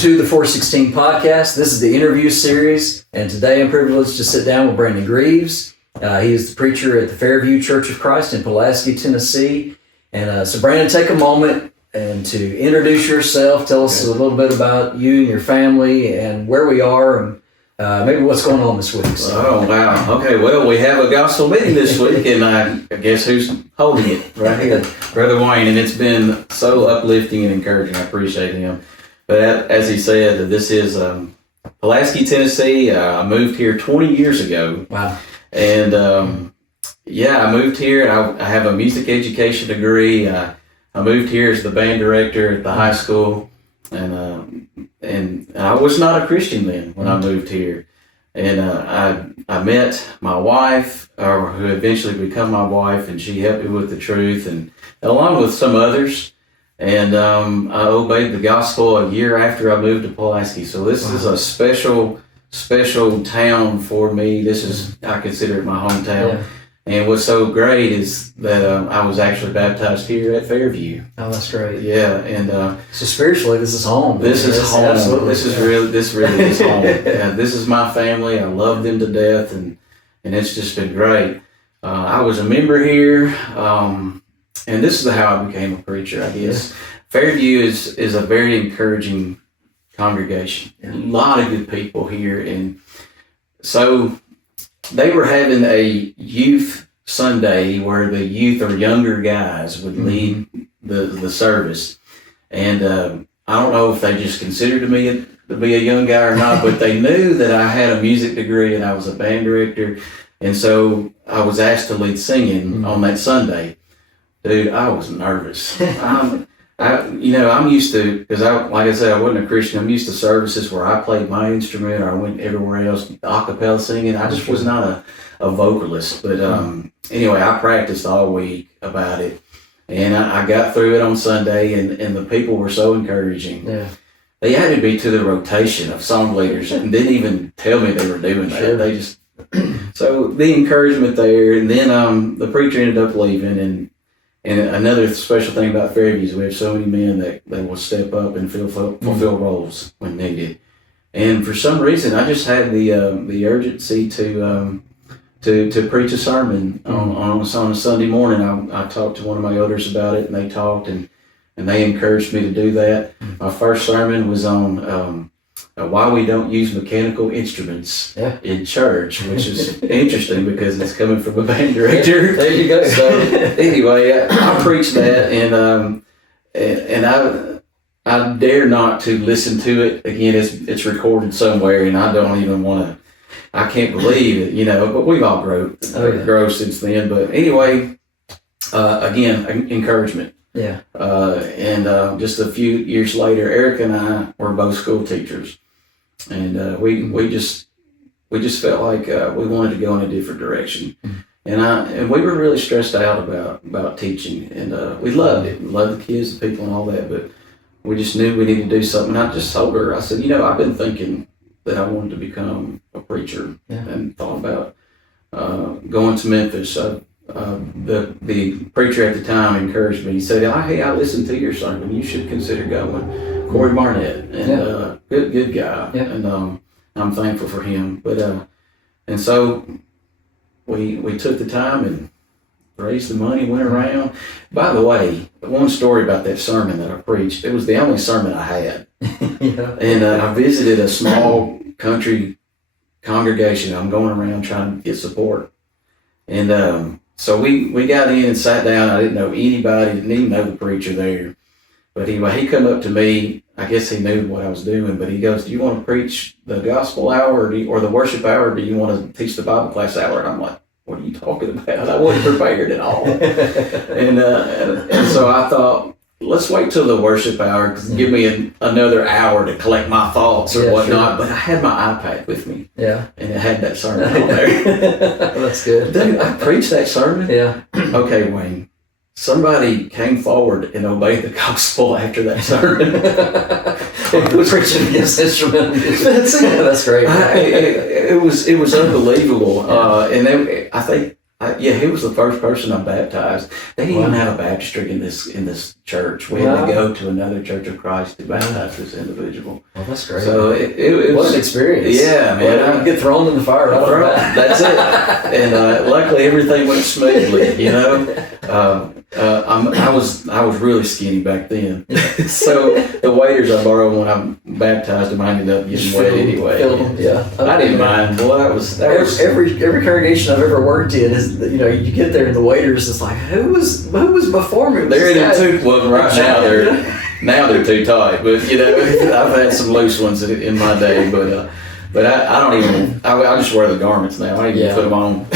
to the 416 podcast. This is the interview series, and today I'm privileged to sit down with Brandon Grieves. He is the preacher at the Fairview Church of Christ in Pulaski, Tennessee. And so Brandon, take a moment and to introduce yourself. Tell us a little bit about you and your family and where we are and maybe what's going on this week. So. Oh, wow. Okay, well, we have a gospel meeting this week, and I guess who's holding it right here? Brother Wayne, and it's been so uplifting and encouraging. I appreciate him. But as he said, this is Pulaski, Tennessee. I moved here 20 years ago. Wow. And I moved here. I have a music education degree. I moved here as the band director at the high school. And I was not a Christian then when I moved here. And I met my wife, who eventually became my wife, and she helped me with the truth, and along with some others. And I obeyed the gospel a year after I moved to Pulaski. So this is a special town for me. This is, I consider it my hometown. Yeah. And what's so great is that I was actually baptized here at Fairview. Oh, that's great. Yeah, and so spiritually, this is home. This is home. Absolutely. This really is home. This is my family. I love them to death, and it's just been great. I was a member here, and this is how I became a preacher, I guess. Yeah. Fairview is a very encouraging congregation. Yeah. A lot of good people here, and so they were having a youth Sunday where the youth or younger guys would lead the service. And I don't know if they just considered me to be a young guy or not, but they knew that I had a music degree and I was a band director. And so I was asked to lead singing on that Sunday. Dude, I was nervous. I'm used to, because like I said, I wasn't a Christian. I'm used to services where I played my instrument or I went everywhere else, a cappella singing. I just was not a vocalist. But anyway, I practiced all week about it. And I got through it on Sunday, and the people were so encouraging. Yeah. They added me to the rotation of song leaders and didn't even tell me they were doing that. Sure. They just, so the encouragement there. And then the preacher ended up leaving, and another special thing about Fairview is we have so many men that will step up and fulfill roles when needed. And for some reason, I just had the urgency to preach a sermon on a Sunday morning. I talked to one of my elders about it, and they talked, and they encouraged me to do that. My first sermon was on why we don't use mechanical instruments in church, which is interesting because it's coming from a band director. There you go. So anyway, I preached that, and I dare not to listen to it again. It's recorded somewhere, and I don't even want to. I can't believe it, but we've all grown since then. But anyway, again, encouragement. Yeah. And just a few years later, Eric and I were both school teachers, and we just felt like we wanted to go in a different direction, and we were really stressed out about teaching, and we loved it, loved the kids, the people, and all that, but we just knew we needed to do something. And I just told her, I said, I've been thinking that I wanted to become a preacher, and thought about going to Memphis. The preacher at the time encouraged me. He said, "Hey, I listened to your sermon. You should consider going." Corey Barnett, and good guy, and I'm thankful for him. But and so we took the time and raised the money, went around. By the way, one story about that sermon that I preached. It was the only sermon I had, and I visited a small country congregation. I'm going around trying to get support, and so we got in and sat down. I didn't know anybody, didn't even know the preacher there. But anyway, he come up to me. I guess he knew what I was doing, but he goes, "Do you want to preach the gospel hour or the worship hour, or do you want to teach the Bible class hour?" And I'm like, "What are you talking about?" I wasn't prepared at all. and so I thought, let's wait till the worship hour, give me another hour to collect my thoughts or whatnot. Sure. But I had my iPad with me. Yeah. And it had that sermon on there. That's good. Dude, I preached that sermon. Yeah. Okay, Wayne. Somebody came forward and obeyed the gospel after that sermon. It was preaching his instrument. That's it. That's great. It was unbelievable. And I think He was the first person I baptized. They didn't even have a baptistry in this church. We had to go to another Church of Christ to baptize this individual. Well, that's great. So it was what an experience. Yeah, man. You get thrown in the fire. That's it. And luckily everything went smoothly. I was really skinny back then. So the waders I borrowed when I baptized them, I ended up getting wet anyway. I didn't mind. Boy, that was every congregation I've ever worked in is you get there and the waiters is like, who was before me? They're in them too. Well, right now they're too tight, but I've had some loose ones in my day, but I don't even. I just wear the garments now. I don't even put them on,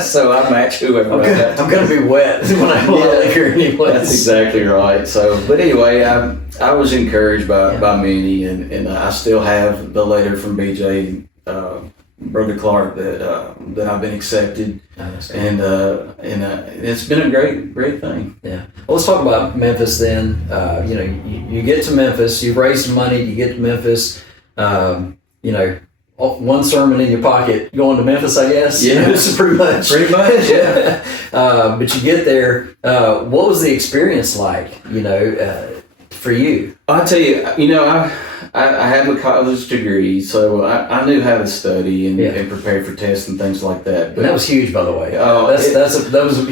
so I match whoever. I'm gonna be wet when I leave here anyway. That's exactly right. So, but anyway, I was encouraged by many, and I still have the letter from BJ, Brother Clark, that I've been accepted, and it's been a great thing. Yeah. Well, let's talk about Memphis then. You get to Memphis. You've raised some money. You get to Memphis. One sermon in your pocket going to Memphis, I guess. Yeah, this is pretty much. Yeah. But you get there. What was the experience like? For you? I'll tell you. I had my college degree, so I knew how to study and prepare for tests and things like that. But and that was huge, by the way.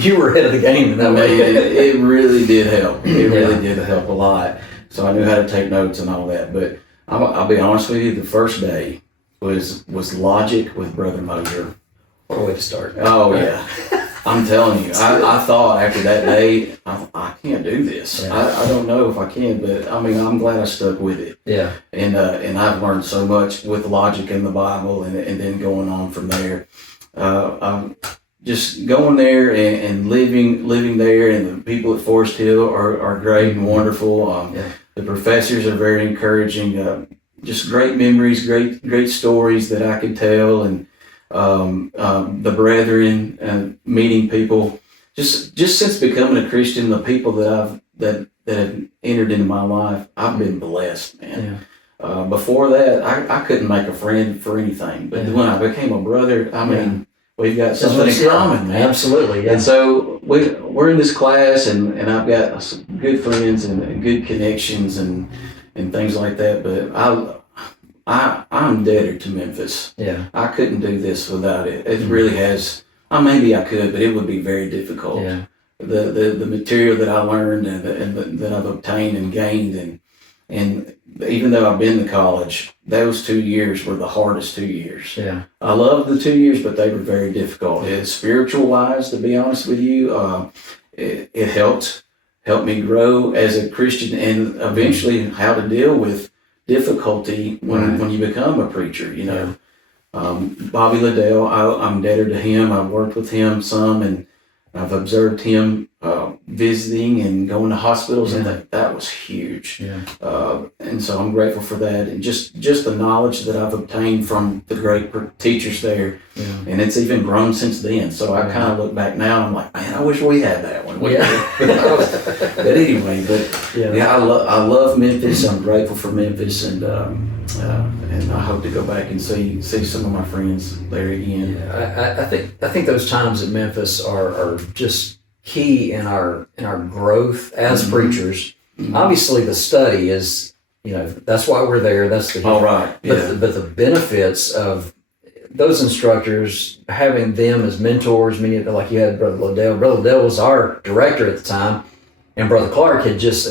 You were ahead of the game in that way. It really did help. It really did help a lot. So I knew how to take notes and all that. But I'll be honest with you. The first day was logic with Brother Moser. What a way to start. Oh yeah. I'm telling you, I thought after that day, I can't do this. Yeah. I don't know if I can, but I'm glad I stuck with it. Yeah. And I've learned so much with logic in the Bible, and then going on from there. Just going there and living there, and the people at Forest Hill are great and wonderful. The professors are very encouraging. Just great memories, great stories that I could tell, and the brethren and meeting people. Just since becoming a Christian, the people that have entered into my life, I've been blessed, man. Yeah. Before that, I couldn't make a friend for anything, but when I became a brother, we've got something in common, man. Absolutely, yeah. And so we're in this class, and I've got some good friends and good connections and things like that. But I'm indebted to Memphis. Yeah. I couldn't do this without it. It really has. Maybe I could, but it would be very difficult. Yeah. The material that I learned and that I've obtained and gained, and even though I've been to college, those 2 years were the hardest 2 years. Yeah. I loved the 2 years, but they were very difficult. Spiritual wise, to be honest with you, it helped me grow as a Christian, and eventually how to deal with difficulty when you become a preacher. Bobby Liddell, I'm indebted to him. I've worked with him some, and I've observed him visiting and going to hospitals, and that was huge. Yeah. And so I'm grateful for that, and just the knowledge that I've obtained from the great teachers there. Yeah. And it's even grown since then. So I kind of look back now, and I'm like, man, I wish we had that one. But anyway, I love Memphis. I'm grateful for Memphis, and I hope to go back and see some of my friends there again. Yeah, I think those times at Memphis are just key in our growth as preachers. Mm-hmm. Obviously, the study is, that's why we're there. That's the all right. Yeah. But the benefits of those instructors, having them as mentors, like you had Brother Liddell. Brother Liddell was our director at the time, and Brother Clark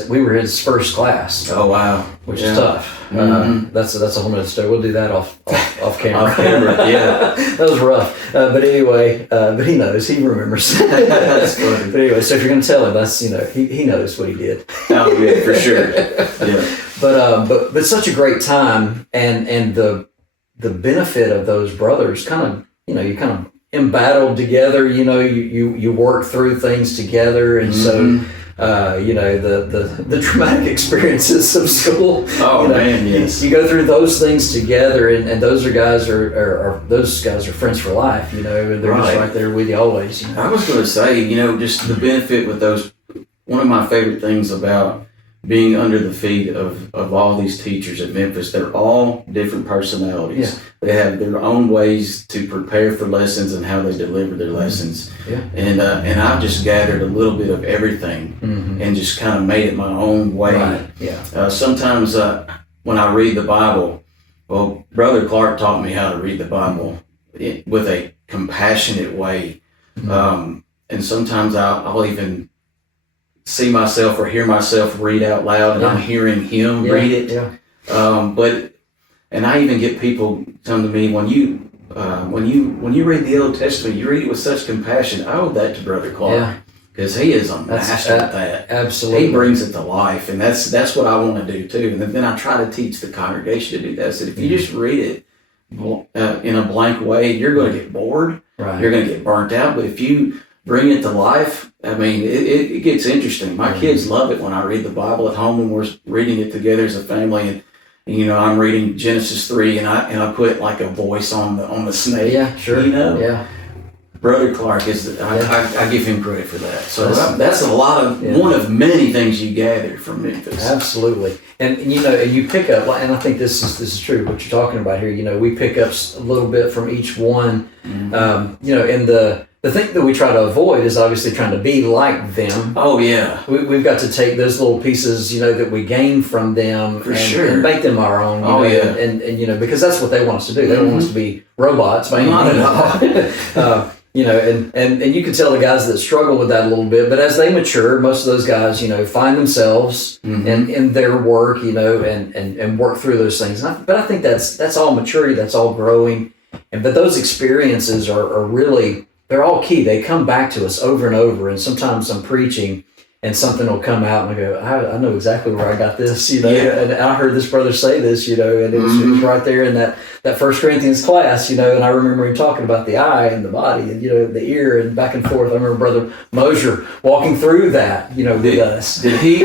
we were his first class. Oh wow, which is tough. Mm-hmm. That's a whole nother story. We'll do that off camera. Off camera, yeah. That was rough. But anyway, but he knows, he remembers. That's funny. But anyway, so if you're going to tell him, that's he knows what he did. Oh yeah, for sure. Yeah. But such a great time, and the benefit of those brothers, kind of you kind of embattled together. You work through things together, and so. The traumatic experiences of school. Oh man, yes. You go through those things together, and those guys are friends for life. And they're just right there with you always. I was going to say, just the benefit with those. One of my favorite things about being under the feet of all these teachers at Memphis. They're all different personalities. Yeah. They have their own ways to prepare for lessons and how they deliver their lessons. Yeah. And I've just gathered a little bit of everything and just kind of made it my own way. Right. Yeah. Sometimes when I read the Bible, well, Brother Clark taught me how to read the Bible with a compassionate way. And sometimes I'll even see myself or hear myself read out loud, and I'm hearing him read it. Yeah. And I even get people come to me, when you read the Old Testament, you read it with such compassion. I owe that to Brother Clark, because he is a master at that. Absolutely, he brings it to life, and that's what I want to do too. And then I try to teach the congregation to do that. I said, if you just read it in a blank way, you're going to get bored. Right. You're going to get burnt out. But if you bring it to life, I mean, it gets interesting. My kids love it when I read the Bible at home and we're reading it together as a family. And I'm reading Genesis 3, and I put like a voice on the snake. Yeah, sure. Yeah. Brother Clark is. I give him credit for that. So that's a lot of one of many things you gather from Memphis. Absolutely, and you pick up, and I think this is true. What you're talking about here, we pick up a little bit from each one. And the thing that we try to avoid is obviously trying to be like them. Oh yeah, we've got to take those little pieces, that we gain from them, and make them our own. And because that's what they want us to do. They don't want us to be robots by any means. And you can tell the guys that struggle with that a little bit, but as they mature, most of those guys, find themselves in their work, and work through those things. But I think that's all maturity, that's all growing, but those experiences are really, they're all key. They come back to us over and over, and sometimes I'm preaching and something will come out and I go, I know exactly where I got this, and I heard this brother say this, and it was right there in that 1 Corinthians class, and I remember him talking about the eye and the body and, the ear and back and forth. I remember Brother Mosier walking through that, with us. Did he,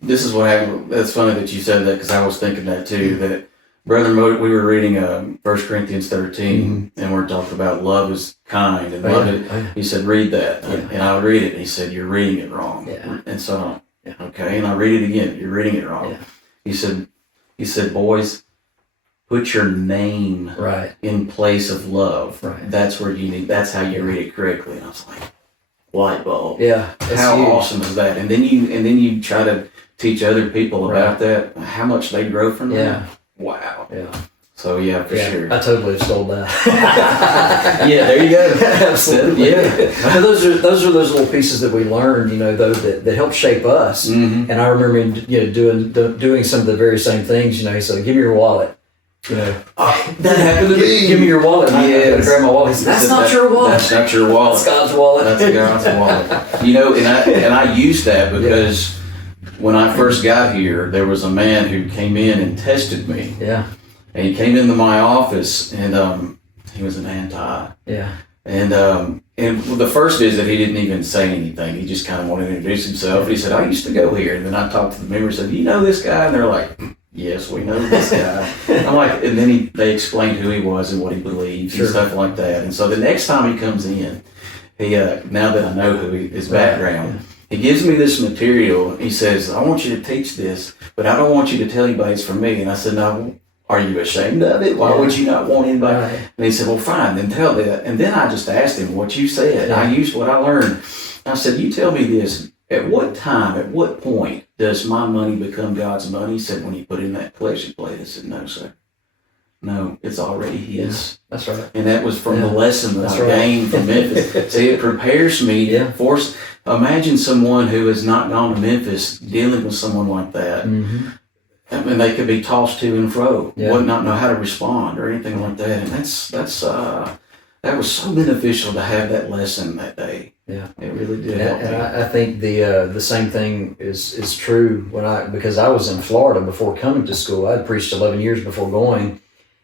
this is what happened. That's funny that you said that, because I was thinking that too, that Brother we were reading 1 Corinthians 13, and we're talking about love is kind, and love it. He said, read that. And I would read it, and he said, you're reading it wrong. And so, okay, and I read it again, you're reading it wrong. He said, boys, put your name in place of love. That's where that's how you read it correctly. And I was like, light bulb. Yeah. How huge. Awesome is that? And then you try to teach other people about that, how much they grow from that. Wow. Yeah. So for sure. I totally stole that. There you go. Absolutely. But those are those little pieces that we learned, though, that help shape us. And I remember him, doing some of the very same things. He said, "Give me your wallet." That happened to me. Give me your wallet. I grab my wallet. He said, That's not your wallet. That's not your wallet. That's God's wallet. That's God's wallet. And I used that because when I first got here, there was a man who came in and tested me. Yeah. And he came into my office, and he was an anti. Yeah. And the first visit, he didn't even say anything. He just kind of wanted to introduce himself. He said, I used to go here. And then I talked to the members and said, you know this guy? And they're like, yes, we know this guy. I'm like, and then they explained who he was and what he believes and stuff like that. And so the next time he comes in, he now that I know his background, he gives me this material. He says, I want you to teach this, but I don't want you to tell anybody it's from me. And I said, no, are you ashamed of it? Why would you not want anybody? And he said, well, fine, then tell that. And then I just asked him what you said. I used what I learned. I said, you tell me this. At what time, at what point does my money become God's money? He said, when you put in that collection plate. I said, no, sir. No, it's already his. That's right. And that was from the lesson that I gained from Memphis. See, it prepares me to force. Imagine someone who has not gone to Memphis dealing with someone like that. I mean, they could be tossed to and fro, would not know how to respond or anything like that. And that was so beneficial to have that lesson that day. Yeah, it really did help me. And I think the same thing is true because I was in Florida before coming to school. I had preached 11 years before going,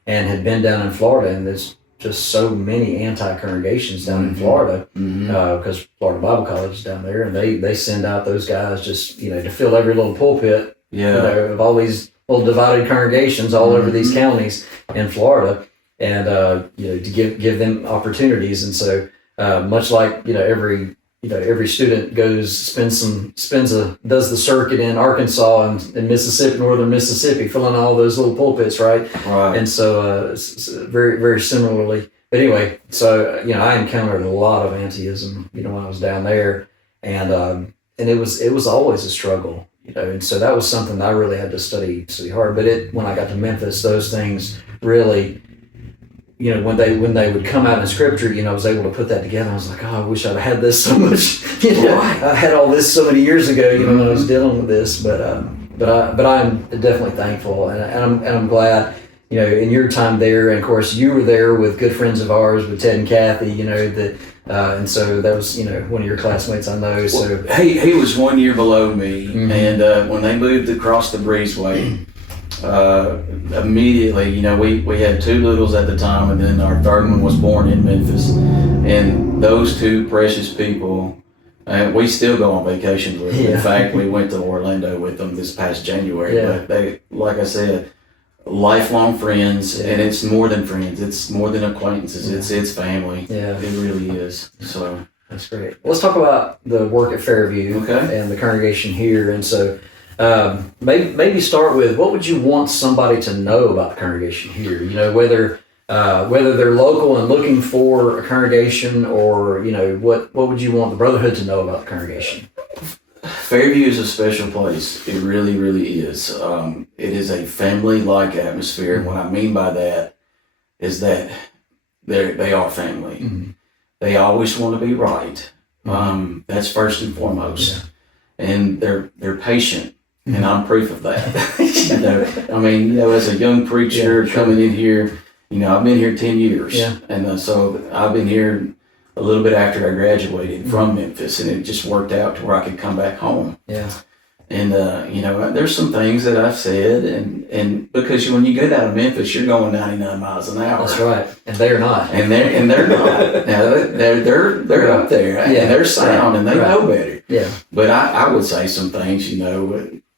and had been down in Florida, and there's just so many anti-congregations down in Florida because Florida Bible College is down there, and they send out those guys just to fill every little pulpit. Of all these little divided congregations all over these counties in Florida, and to give them opportunities. And so much like every every student does the circuit in Arkansas and Mississippi, northern Mississippi, filling all those little pulpits, right? Right. And so very, very similarly. But anyway, so I encountered a lot of antiism, when I was down there, and it was always a struggle, and so that was something that I really had to study hard. But when I got to Memphis, those things really, when they would come out in scripture, I was able to put that together. I was like, oh, I wish I'd had this so much. I had all this so many years ago, when I was dealing with this. But I'm definitely thankful, and I'm glad, in your time there. And of course, you were there with good friends of ours, with Ted and Kathy, and so that was, one of your classmates, I know. So he was 1 year below me, and when they moved across the breezeway. Immediately, we had two littles at the time, and then our third one was born in Memphis. And those two precious people, we still go on vacations with them. Yeah. In fact, we went to Orlando with them this past January. Yeah. But they, like I said, lifelong friends, and it's more than friends. It's more than acquaintances. It's family. Yeah. It really is. So that's great. Let's talk about the work at Fairview and the congregation here. And so maybe start with, what would you want somebody to know about the congregation here? Whether they're local and looking for a congregation, or what would you want the brotherhood to know about the congregation? Fairview is a special place. It really, really is. It is a family-like atmosphere. And what I mean by that is that they are family. Mm-hmm. They always want to be right. That's first and foremost. Yeah. And they're patient. And I'm proof of that. As a young preacher coming in here, I've been here 10 years. Yeah. And so I've been here a little bit after I graduated from Memphis, and it just worked out to where I could come back home. Yeah. And, there's some things that I've said, and because when you get out of Memphis, you're going 99 miles an hour. That's right. And they're not. And they're not. Now, they're up there, and they're sound, and they know better. Yeah. But I would say some things,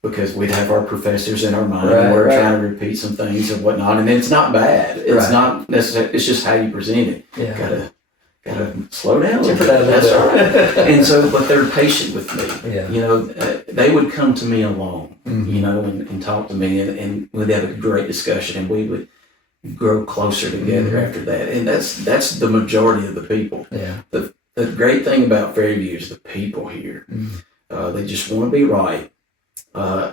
because we'd have our professors in our mind, and we're trying to repeat some things and whatnot, and it's not bad. It's not necessarily. It's just how you present it. Yeah. Gotta slow down a little bit. That's right. And so, but they're patient with me. Yeah. They would come to me alone, and talk to me, and we'd have a great discussion, and we would grow closer together after that. And that's the majority of the people. Yeah. The great thing about Fairview is the people here. They just want to be right.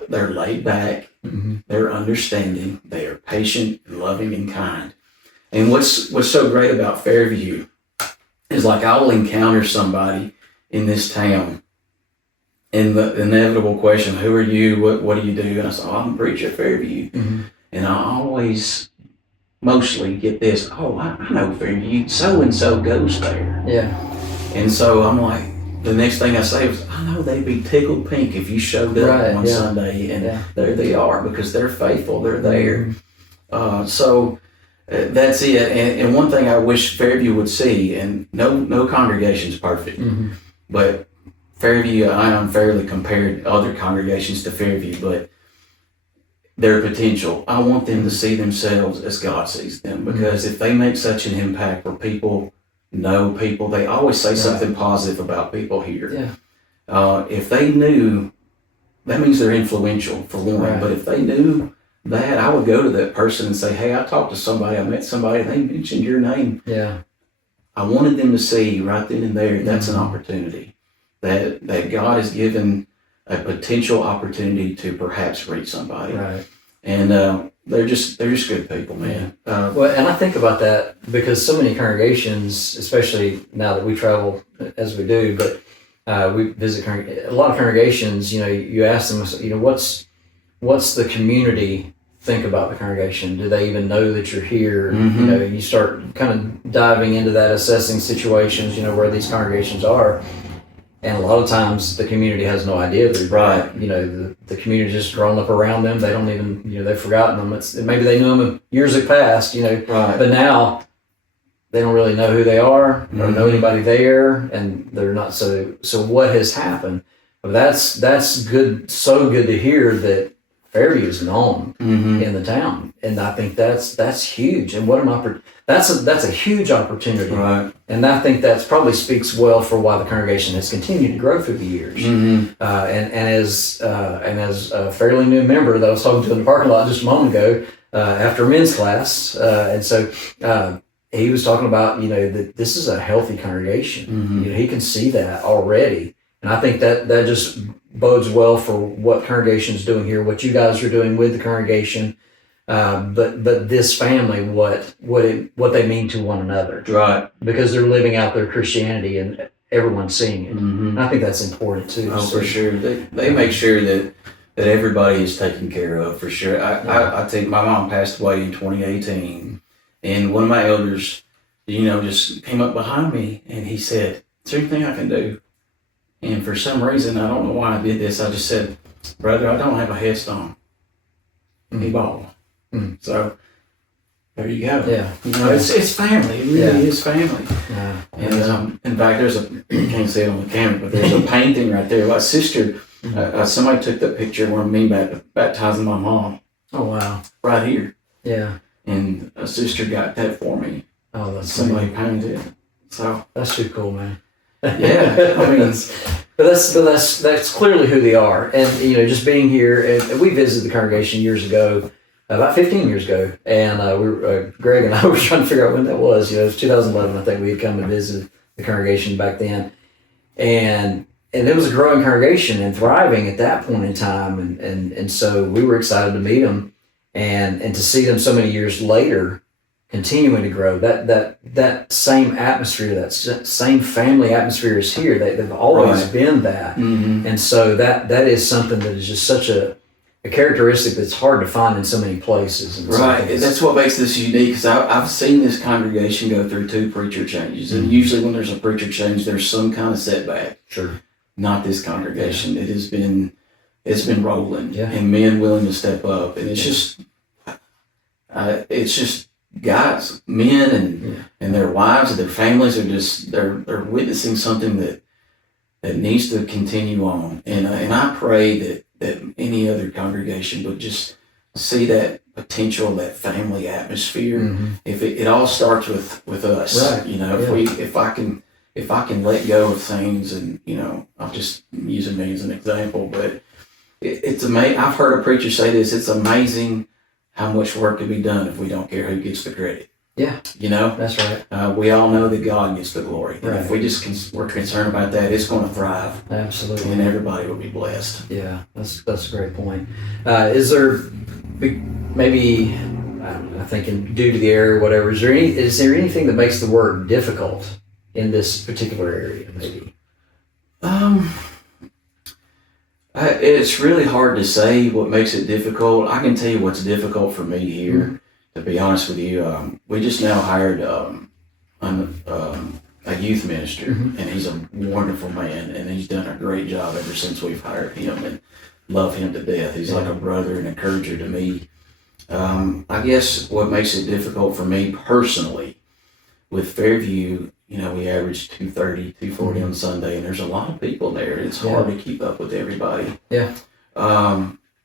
They're laid back, they're understanding, they are patient, loving, and kind. And what's so great about Fairview is, like, I will encounter somebody in this town, and the inevitable question, who are you, what do you do? And I say, I'm a preacher at Fairview. And I always mostly get this, I know Fairview, so-and-so goes there. Yeah. And so I'm like, the next thing I say was, I know they'd be tickled pink if you showed up on Sunday, and there they are, because they're faithful, they're there. So that's it. And one thing I wish Fairview would see, and no congregation's perfect, but Fairview, I unfairly compared other congregations to Fairview, but their potential, I want them to see themselves as God sees them, because if they make such an impact where people know people, they always say something positive about people here. Yeah. If they knew, that means they're influential, for one, but if they knew that, I would go to that person and say, hey, I talked to somebody, I met somebody, and they mentioned your name. Yeah. I wanted them to see right then and there, that's an opportunity, that God has given a potential opportunity to perhaps reach somebody. Right. And they're just good people, man. Well, and I think about that because so many congregations, especially now that we travel as we do, but we visit a lot of congregations. You ask them, what's the community think about the congregation? Do they even know that you're here? You start kind of diving into that, assessing situations, where these congregations are. And a lot of times the community has no idea they're right. The community just grown up around them. They don't even, they've forgotten them. Maybe they knew them years have passed, but now they don't really know who they are or know anybody there, and they're not. So what has happened? That's good. So good to hear that Fairview is known in the town, and I think that's huge. And what an that's a huge opportunity, Right. and I think that probably speaks well for why the congregation has continued to grow through the years. And as a fairly new member that I was talking to in the parking lot just a moment ago after a men's class, and so. He was talking about, that this is a healthy congregation. He can see that already. And I think that just bodes well for what congregation is doing here, what you guys are doing with the congregation, but this family, what they mean to one another. Right. Because they're living out their Christianity and everyone's seeing it. And I think that's important too. Oh, for sure. They make sure that everybody is taken care of, for sure. I think my mom passed away in 2018. And one of my elders, just came up behind me and he said, "Is there anything I can do?" And for some reason, I don't know why I did this. I just said, "Brother, I don't have a headstone." He bawled. So there you go. Yeah. It's family. It really is family. Yeah. And in fact, you can't see it on the camera, but there's a painting right there. My sister, somebody took that picture of me baptizing my mom. Oh, wow. Right here. Yeah. And a sister got that for me. Oh, that's somebody painted it. So that's too cool, man. Yeah, I mean, but that's clearly who they are, and just being here. And we visited the congregation years ago, about 15 years ago, and we were, Greg and I were trying to figure out when that was. It was 2011, I think we had come and visited the congregation back then, and it was a growing congregation and thriving at that point in time, and so we were excited to meet them. And to see them so many years later, continuing to grow, that same atmosphere, that same family atmosphere is here. They've always been that, and so that is something that is just such a characteristic that's hard to find in so many places. And right, that's what makes this unique. Because I've seen this congregation go through 2 preacher changes, and usually when there's a preacher change, there's some kind of setback. Sure, not this congregation. It has been. It's been rolling, and men willing to step up, and it's just guys, men, and their wives and their families are just they're witnessing something that needs to continue on, and I pray that any other congregation would just see that potential, that family atmosphere. If it all starts with us, right. If I can let go of things, and I'm just using me as an example, but. It's amazing. I've heard a preacher say this. It's amazing how much work can be done if we don't care who gets the credit. Yeah. That's right. We all know that God gets the glory. Right. And if we we're concerned about that, it's going to thrive. Absolutely. And everybody will be blessed. Yeah, that's a great point. Is there maybe I think due to the area or whatever? Is there anything that makes the work difficult in this particular area? Maybe. It's really hard to say what makes it difficult. I can tell you what's difficult for me here, to be honest with you. We just now hired a youth minister, and he's a wonderful man, and he's done a great job ever since we've hired him, and love him to death. He's like a brother and encourager to me. I guess what makes it difficult for me personally with Fairview, we average 230, 240 on Sunday, and there's a lot of people there. It's hard to keep up with everybody. Yeah.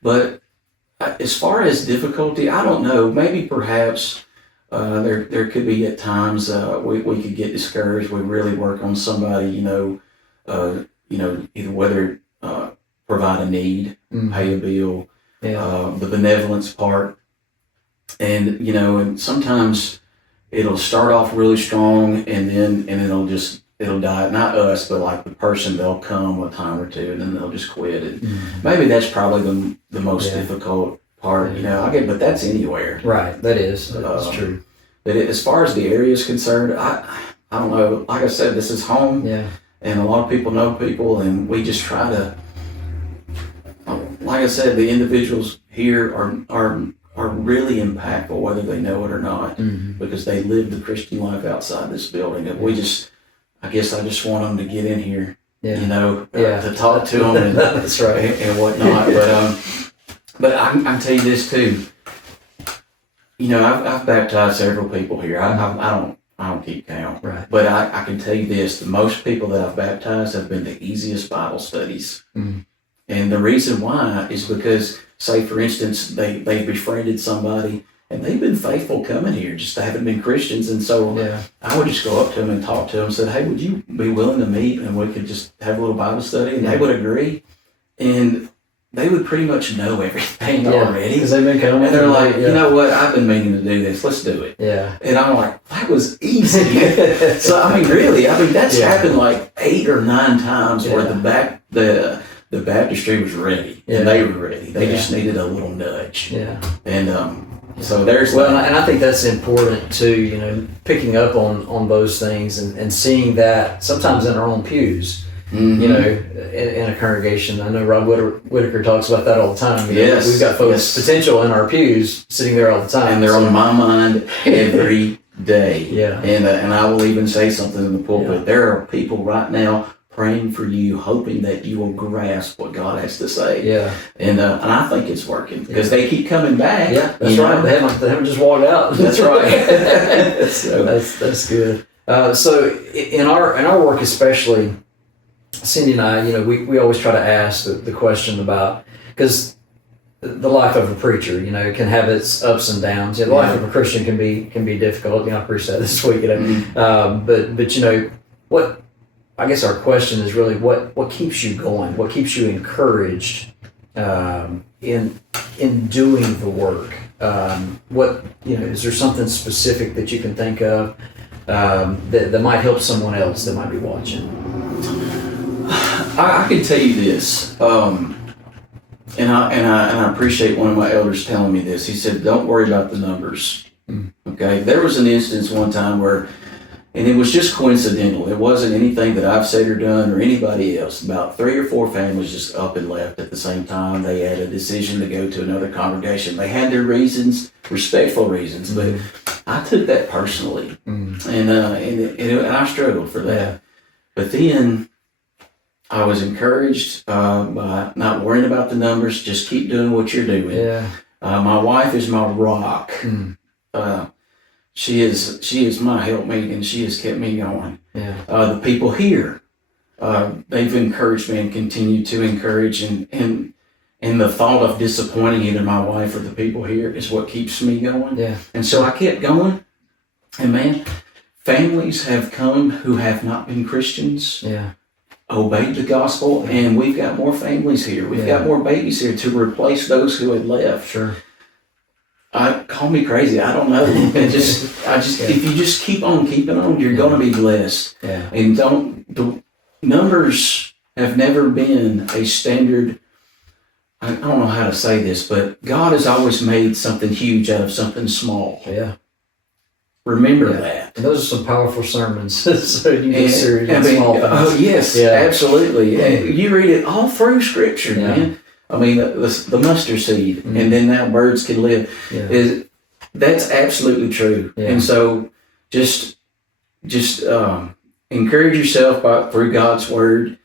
But as far as difficulty, I don't know. Maybe perhaps there could be at times we could get discouraged. We really work on somebody, either whether provide a need, pay a bill, the benevolence part, and and sometimes it'll start off really strong, and then it'll die. Not us, but like the person, they'll come a time or two, and then they'll just quit. And maybe that's probably the most difficult part. But that's anywhere. Right. That's true. But as far as the area is concerned, I don't know. Like I said, this is home. Yeah. And a lot of people know people, and we just try to. Like I said, the individuals here are really impactful, whether they know it or not, because they live the Christian life outside this building. And I guess I just want them to get in here, to talk to them and that's right, and whatnot. But I can tell you this too. I've baptized several people here. I don't keep count, right? But I can tell you this: the most people that I've baptized have been the easiest Bible studies And the reason why is because, say, for instance, they befriended somebody and they've been faithful coming here, just they haven't been Christians. And so I would just go up to them and talk to them and say, hey, would you be willing to meet and we could just have a little Bible study? And they would agree. And they would pretty much know everything already. Because they've been coming. And they're like, you know what, I've been meaning to do this. Let's do it. Yeah. And I'm like, that was easy. So, really, that's happened like 8 or 9 times where the baptistry was ready and they were ready. They just needed a little nudge. Yeah. And so there's and I think that's important too, picking up on those things and seeing that sometimes in our own pews. Mm-hmm. In a congregation. I know Rob Whitaker talks about that all the time. Yes. We've got folks potential in our pews sitting there all the time. And they're on my mind every day. Yeah. And I will even say something in the pulpit. Yeah. There are people right now praying for you, hoping that you will grasp what God has to say. Yeah. And I think it's working because they keep coming back. Yeah, that's right. They haven't just walked out. That's right. So that's good. So in our work especially, Cindy and I, we always try to ask the question about, because the life of a preacher, can have its ups and downs. The life of a Christian can be difficult. I preached that this week. But what I guess our question is really what keeps you going? What keeps you encouraged in doing the work? Is there something specific that you can think of that might help someone else that might be watching? I can tell you this, and I appreciate one of my elders telling me this. He said, "Don't worry about the numbers." Okay, there was an instance one time where, and it was just coincidental. It wasn't anything that I've said or done or anybody else. About 3 or 4 families just up and left at the same time. They had a decision to go to another congregation. They had their reasons, respectful reasons, but I took that personally, and I struggled for that. But then I was encouraged by not worrying about the numbers. Just keep doing what you're doing. Yeah. My wife is my rock. She is my helpmate, and she has kept me going. Yeah. The people here, they've encouraged me and continue to encourage, and the thought of disappointing either my wife or the people here is what keeps me going. Yeah. And so I kept going, and man, families have come who have not been Christians. Yeah. Obeyed the gospel, and we've got more families here. We've got more babies here to replace those who had left. Sure. Call me crazy. I don't know. If you just keep on keeping on, you're going to be blessed. Yeah. And the numbers have never been a standard. I don't know how to say this, but God has always made something huge out of something small. Yeah. Remember that. And those are some powerful sermons. So you get serious small things. Oh yes, absolutely. And you read it all through Scripture, man. I mean, the mustard seed, and then now birds can live. Yeah. That's absolutely true. Yeah. And so, just encourage yourself through God's Word.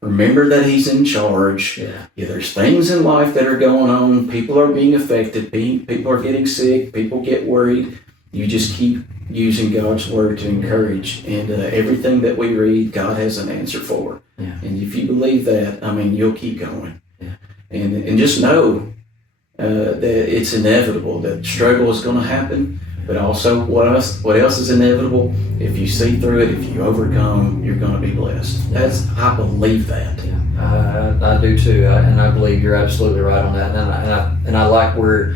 Remember that He's in charge. Yeah. There's things in life that are going on. People are being affected. People are getting sick. People get worried. You just keep using God's Word to encourage, and everything that we read, God has an answer for. Yeah. And if you believe that, you'll keep going. Yeah. And just know that it's inevitable, that struggle is going to happen, but also what else is inevitable? If you see through it, if you overcome, you're going to be blessed. I believe that. Yeah. I do too, and I believe you're absolutely right on that. And I like where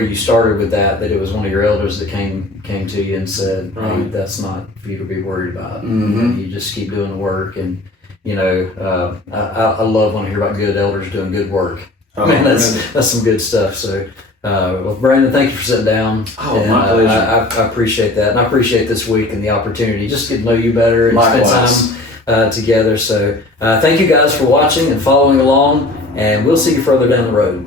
you started with that it was one of your elders that came to you and said, hey, that's not for you to be worried about. Mm-hmm. You just keep doing the work. And I love when I hear about good elders doing good work. Oh, man, that's some good stuff. So well, Brandon, thank you for sitting down. Oh, my pleasure. I appreciate that, and I appreciate this week and the opportunity just to get to know you better and spend time together. So thank you guys for watching and following along, and we'll see you further down the road.